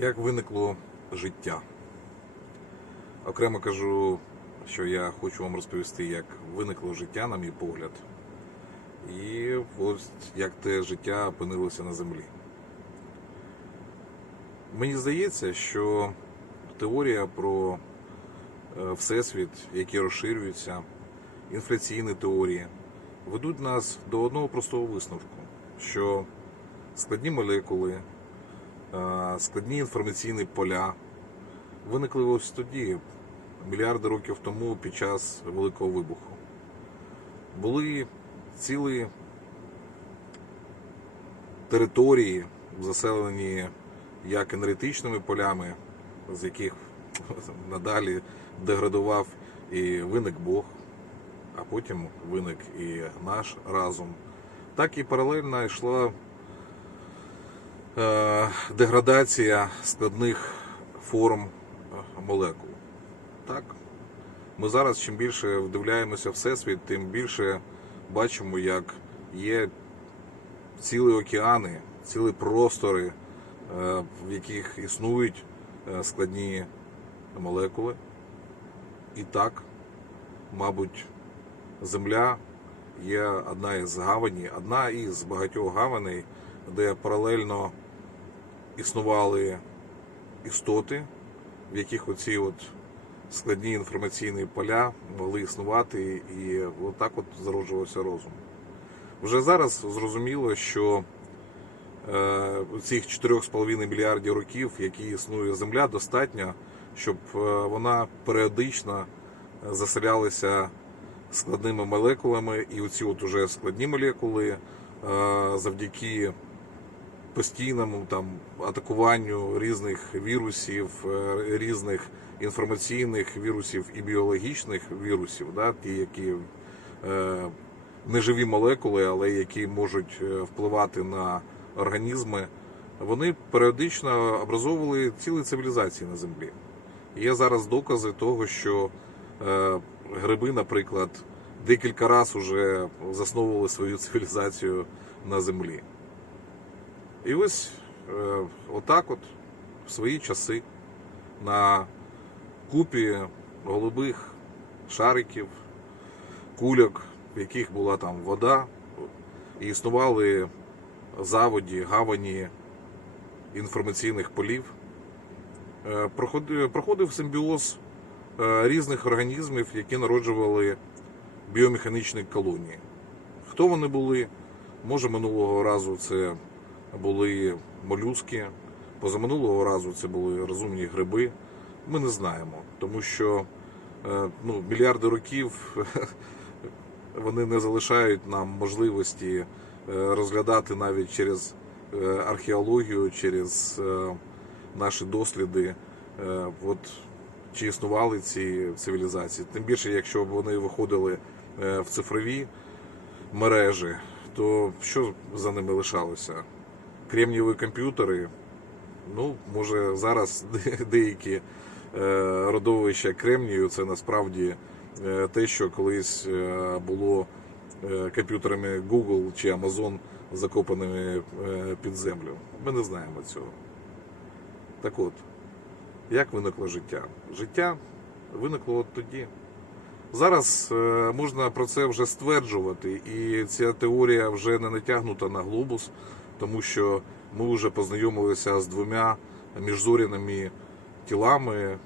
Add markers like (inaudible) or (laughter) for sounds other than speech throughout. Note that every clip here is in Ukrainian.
Як виникло життя? Окремо кажу, що я хочу вам розповісти, як виникло життя, на мій погляд, і ось як те життя опинилося на землі. Мені здається, що теорія про е, всесвіт, який розширюється, інфляційні теорії, ведуть нас до одного простого висновку, що складні молекули, складні інформаційні поля виникли ось тоді, мільярди років тому, під час Великого вибуху. Були цілі території, заселені як енергетичними полями, з яких (laughs) надалі деградував і виник Бог, а потім виник і наш разум. Так і паралельно йшла е, деградація складних форм е, молекул. Так, ми зараз чим більше вдивляємося всесвіт, тим більше бачимо, як є цілі океани, цілі простори, е, в яких існують е, складні молекули. І так, мабуть, Земля є одна із гавані, одна із багатьох гаваней, де паралельно існували істоти, в яких оці от складні інформаційні поля могли існувати, і отак от зароджувався розум. Вже зараз зрозуміло, що е, цих 4,5 мільярдів років, які існує Земля, достатньо, щоб е, вона періодично заселялася складними молекулами, і оці от уже складні молекули е, завдяки постійному там атакуванню різних вірусів, е, різних інформаційних вірусів і біологічних вірусів, да, ті, які е, не живі молекули, але які можуть е, впливати на організми, вони періодично образовували цілі цивілізації на землі. Є зараз докази того, що е, гриби, наприклад, декілька разів вже засновували свою цивілізацію на землі. І ось е, отак, от в свої часи, на купі голубих шариків, кульок, в яких була там вода, і існували заводі, гавані інформаційних полів, е, проходив, проходив симбіоз е, різних організмів, які народжували біомеханічні колонії. Хто вони були? Може, минулого разу це були молюски, позаминулого разу це були розумні гриби. Ми не знаємо, тому що е, ну, мільярди років (laughs) вони не залишають нам можливості е, розглядати навіть через е, археологію, через наші досліди, от, чи існували ці цивілізації. Тим більше, якщо б вони виходили в цифрові мережі, то що за ними лишалося? Кремнієві комп'ютери. Ну, може, зараз (laughs) деякі е, родовища кремнію це насправді е, те, що колись е, було комп'ютерами Google чи Amazon закопаними під землю. Ми не знаємо цього. Так от, як виникло життя? Життя виникло от тоді. Зараз можна про це вже стверджувати, і ця теорія вже не натягнута на глобус, тому що ми вже познайомилися з двома міжзоряними тілами,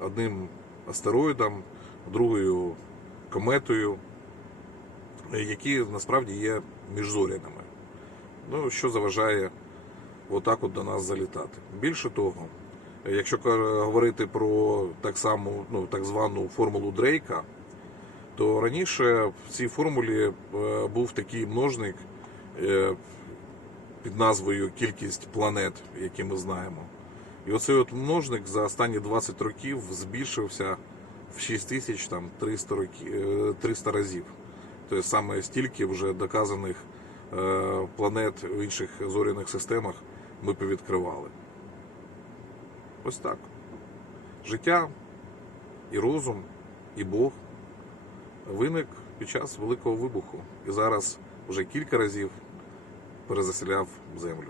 одним астероїдом, другою кометою, які насправді є міжзоряними. Ну, що заважає отак от до нас залітати. Більше того, якщо говорити про так само, ну, так звану формулу Дрейка, то раніше в цій формулі е, був такий множник е, під назвою кількість планет, які ми знаємо. І оцей от множник за останні 20 років збільшився в 6300 років, е, 300 разів. Тобто саме стільки вже доказаних е, планет в інших зоряних системах ми повідкривали. Ось так. Життя і розум, і Бог виник під час Великого вибуху. І зараз вже кілька разів перезаселяв землю.